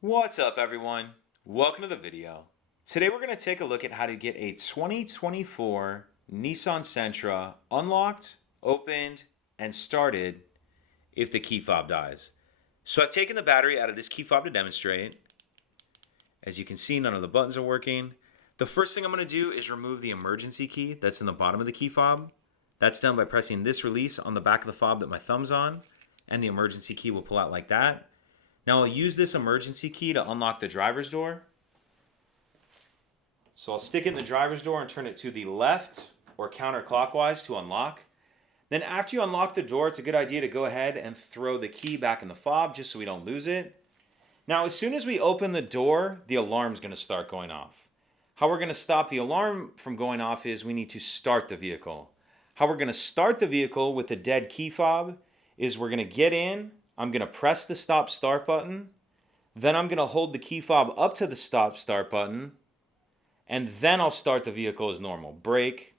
What's up, everyone? Welcome to the video. Today we're going to take a look at how to get a 2024 Nissan Sentra unlocked, opened, and started if the key fob dies. So I've taken the battery out of this key fob to demonstrate. As you can see, none of the buttons are working. The first thing I'm going to do is remove the emergency key that's in the bottom of the key fob. That's done by pressing this release on the back of the fob that my thumb's on, and the emergency key will pull out like that. Now I'll use this emergency key to unlock the driver's door. So I'll stick it in the driver's door and turn it to the left or counterclockwise to unlock. Then after you unlock the door, it's a good idea to go ahead and throw the key back in the fob just so we don't lose it. Now as soon as we open the door, the alarm's going to start going off. How we're going to stop the alarm from going off is we need to start the vehicle. How we're going to start the vehicle with the dead key fob is we're going to get in. I'm going to press the stop start button, then I'm going to hold the key fob up to the stop start button, and then I'll start the vehicle as normal. Brake,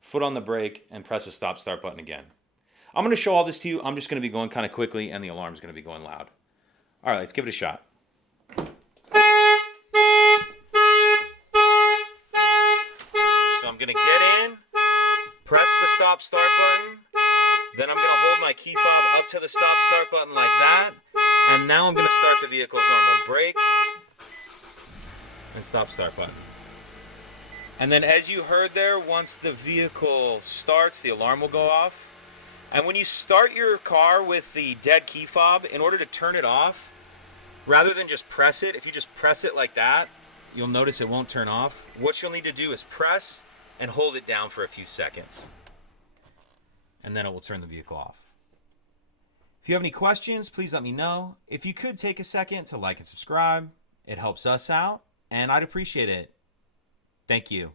foot on the brake, and press the stop start button again. I'm going to show all this to you. I'm just going to be going kind of quickly, and the alarm's going to be going loud. All right, let's give it a shot. So I'm going to get in, press the stop start button, then I'm going to hold my key fob up to the stop start button like that. And now I'm going to start the vehicle as normal. Brake and stop start button. And then as you heard there, once the vehicle starts, the alarm will go off. And when you start your car with the dead key fob, in order to turn it off, rather than just press it, if you just press it like that, you'll notice it won't turn off. What you'll need to do is press and hold it down for a few seconds. And then it will turn the vehicle off. If you have any questions, please let me know. If you could take a second to like and subscribe, it helps us out, and I'd appreciate it. Thank you.